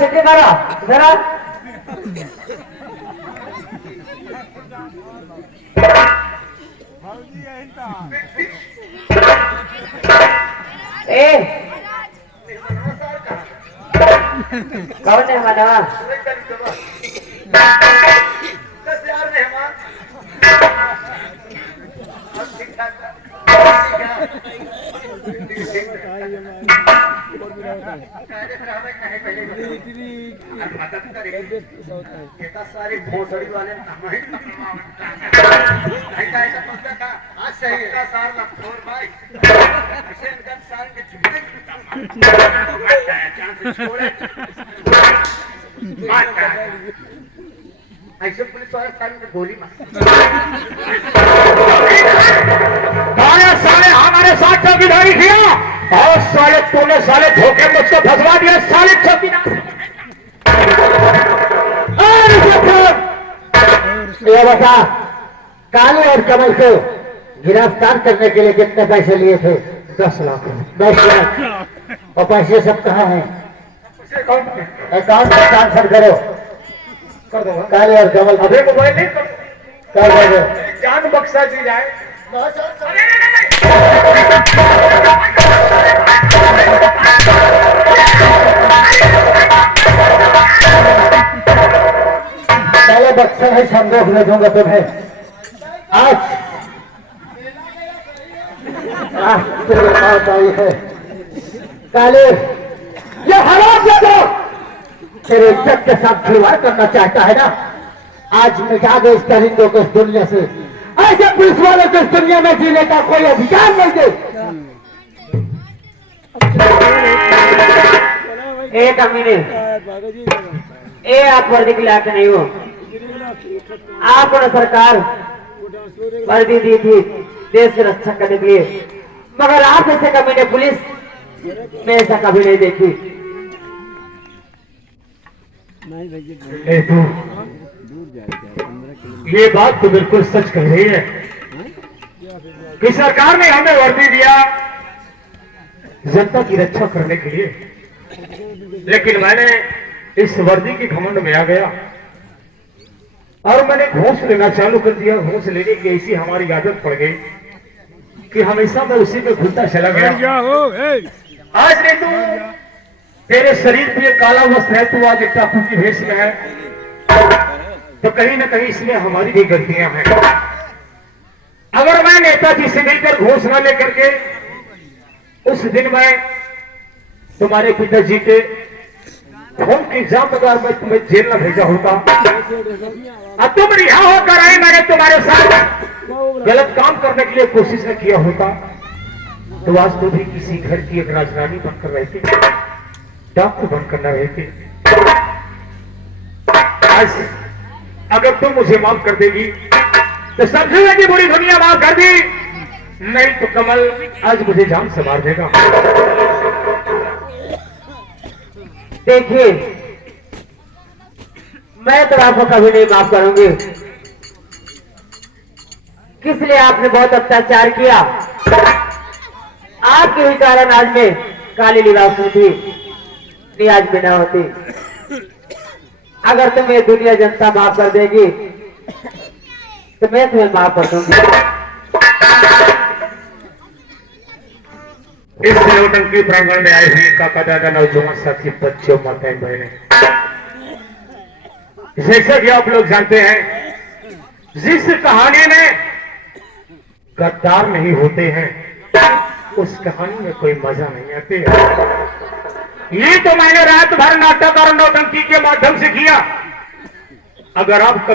सीटी मारा जरा। ए कौन है हमारा? सारी भोसड़ी वाले ऐसे पुलिस वाले सारे गोली मार साले हमारे साथ चौकीदारी किया और साले तूने साले धोखे मुझको फंसवा दिया साले चौकीदार। ये बता काली और कमल को गिरफ्तार करने के लिए कितने पैसे लिए थे? 10 लाख। 10 लाख। और पैसे सब कहाँ हैं? अकाउंट में ट्रांसफर करो। कर दो काली और कमल अभी मोबाइल नहीं कर दो। जान बख्शा दी जाए। पहले बक्सर है संदेश ले दूंगा तुम्हें आज। तेरी मौत आई है काले। ये हराम दो तेरे इज्जत के साथ खिलवाड़ करना चाहता है ना? आज मिटा दे इस परिंदों को इस दुनिया से। ऐसे पुलिस वालों को इस दुनिया में जीने का कोई अधिकार नहीं दे। एक अमीने ए आप वर्दी के लायक नहीं हो। आपने सरकार वर्दी दी थी देश की रक्षा करने के लिए, मगर आप ऐसे कमीने पुलिस में ऐसा कभी नहीं देखी। ये बात तो बिल्कुल सच कह रही है कि सरकार ने हमें वर्दी दिया जनता की रक्षा करने के लिए, लेकिन मैंने इस वर्दी की घमंड में आ गया और मैंने घूस लेना चालू कर दिया। घूस लेने की ऐसी हमारी आदत पड़ गई कि हमेशा मैं उसी में घुलता चला गया। आज नहीं तू तेरे शरीर पे काला वस्त्र है, तू आज एक टापू की भेष में है, तो कहीं ना कहीं इसमें हमारी भी गलतियां हैं। अगर मैं नेताजी से मिलकर घूस न लेकर के उस दिन मैं तुम्हारे पिताजी के खून के इल्जाम अगर मैं तुम्हें जेल न भेजा होता, अब तुम रिहा होकर आए, मैंने तुम्हारे साथ गलत काम करने के लिए कोशिश न किया होता, तो आज तो भी किसी घर की एक राजरानी बनकर रहती, डॉक्टर बनकर न रहती। आज अगर तुम मुझे माफ कर देगी तो समझेगा कि पूरी दुनिया माफ कर दी, नहीं तो कमल आज मुझे जान से मार देगा। देखिए मैं तो आपको कभी नहीं माफ करूंगी। किस लिए आपने बहुत अत्याचार किया। आपके ही कारण आज में काली लिबास में थी, आज में ना होती। अगर तुम्हें दुनिया जनता माफ कर देगी तो मैं तुम्हें माफ कर दूंगी। इस नौटंकी प्रांगण में आए हुए काका दादा नौजवान साथी बच्चों माताएं बहनें, जैसा कि आप लोग जानते हैं जिस कहानी में गद्दार नहीं होते हैं उस कहानी में कोई मजा नहीं आती है। ये तो मैंने रात भर नाटक और नौटंकी के माध्यम से किया। अगर आप